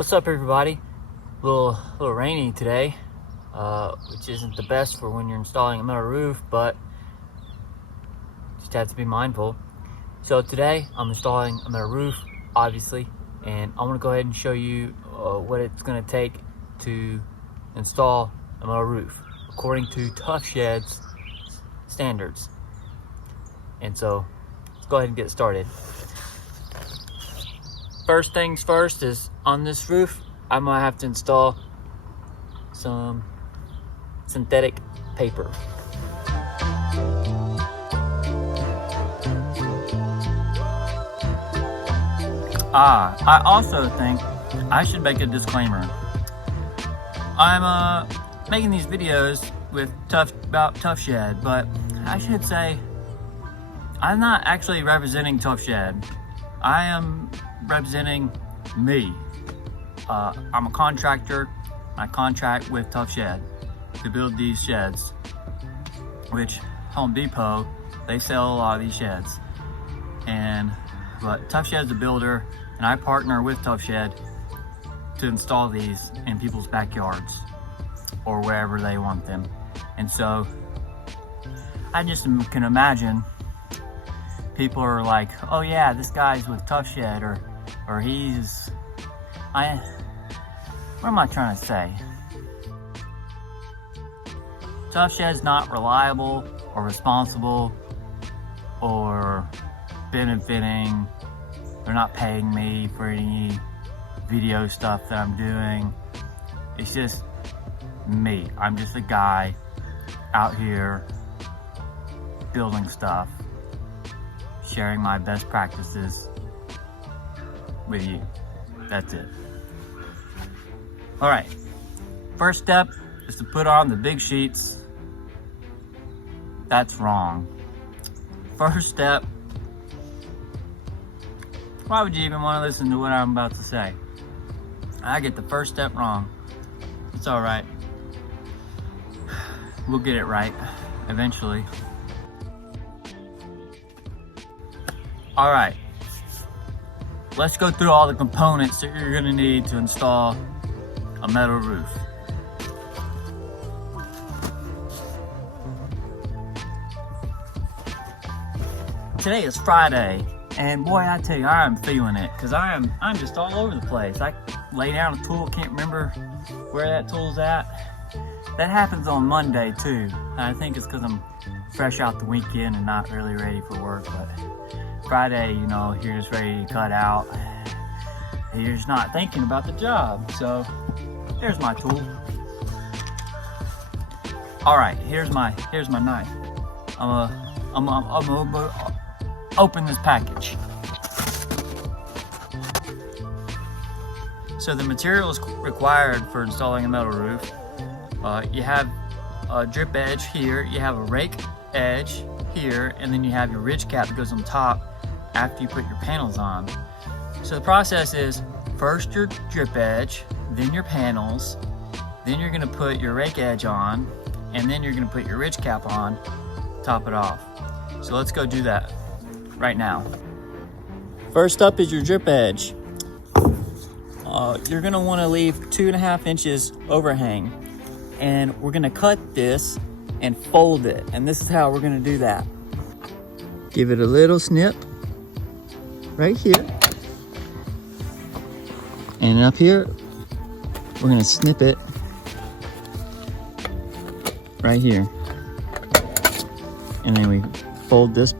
What's up, everybody? A little rainy today, which isn't the best for when you're installing a metal roof, but just have to be mindful. So today I'm installing a metal roof, obviously, and I want to go ahead and show you what it's going to take to install a metal roof according to Tuff Shed's standards. And so let's go ahead and get started. First things first is, on this roof I'm gonna have to install some synthetic paper. I also think I should make a disclaimer. I'm making these videos with about Tuff Shed, but I should say I'm not actually representing Tuff Shed. I am representing me. I'm a contractor. I contract with Tuff Shed to build these sheds, which Home Depot, they sell a lot of these sheds. But Tuff Shed's a builder, and I partner with Tuff Shed to install these in people's backyards or wherever they want them. And so I just can imagine people are like, oh yeah, this guy's with Tuff Shed, or what am I trying to say? Tuff Shed's not reliable or responsible or benefiting. They're not paying me for any video stuff that I'm doing. It's just me. I'm just a guy out here building stuff, sharing my best practices with you. That's it. All right, first step is to put on the big sheets. That's wrong. First step, why would you even want to listen to what I'm about to say? I get the first step wrong. It's all right. We'll get it right eventually. All right, let's go through all the components that you're gonna need to install a metal roof. Today is Friday, and boy, I tell you, I am feeling it, because I'm just all over the place. I lay down a tool, can't remember where that tool's at. That happens on Monday too. I think it's because I'm fresh out the weekend and not really ready for work, but Friday, you know, you're just ready to cut out. You're just not thinking about the job. So here's my tool. All right, here's my knife. I'm gonna open this package. So the materials required for installing a metal roof, you have a drip edge here, you have a rake edge here, and then you have your ridge cap that goes on top after you put your panels on. So the process is first your drip edge, then your panels, then you're gonna put your rake edge on, and then you're gonna put your ridge cap on, top it off. So let's go do that right now. First up is your drip edge. You're gonna wanna leave 2.5 inches overhang, and we're gonna cut this and fold it, and this is how we're gonna do that. Give it a little snip right here, and up here we're gonna snip it right here, and then we fold this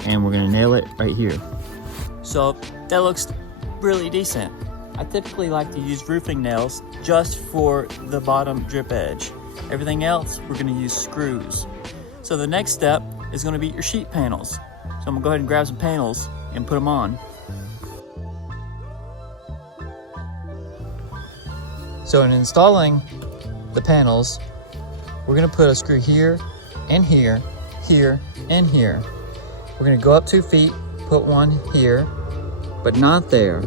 and we're gonna nail it right here. So that looks really decent. I typically like to use roofing nails just for the bottom drip edge. Everything else we're gonna use screws. So the next step is gonna be your sheet panels. So I'm gonna go ahead and grab some panels and put them on. So in installing the panels, we're gonna put a screw here and here, here and here. We're gonna go up 2 feet, put one here, but not there.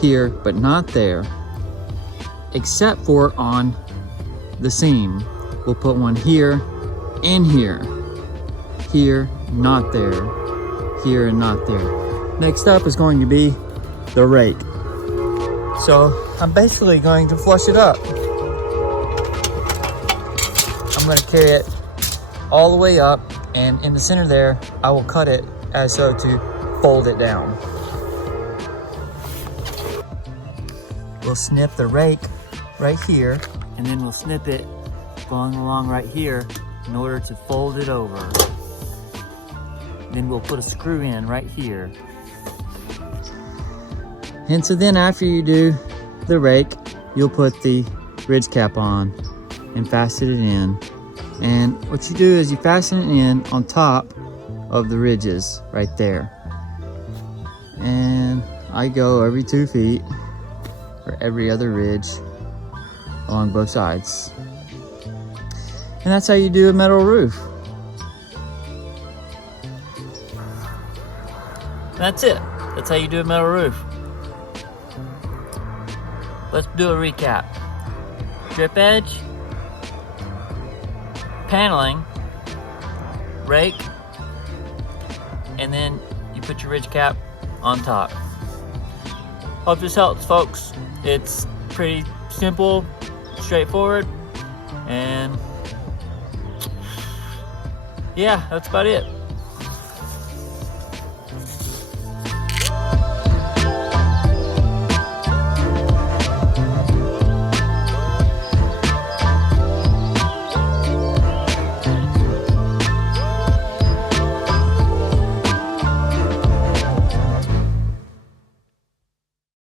Here, but not there. Except for on the seam. We'll put one here and here. Here, not there. Here and not there. Next up is going to be the rake. So I'm basically going to flush it up. I'm going to carry it all the way up, and in the center there, I will cut it as so to fold it down. We'll snip the rake right here, and then we'll snip it going along right here in order to fold it over. Then we'll put a screw in right here. And so then after you do the rake, you'll put the ridge cap on and fasten it in. And what you do is you fasten it in on top of the ridges right there. And I go every 2 feet or every other ridge along both sides. And that's how you do a metal roof. That's it. That's how you do a metal roof. Let's do a recap. Drip edge, paneling, rake, and then you put your ridge cap on top. Hope this helps, folks. It's pretty simple, straightforward, and yeah, that's about it.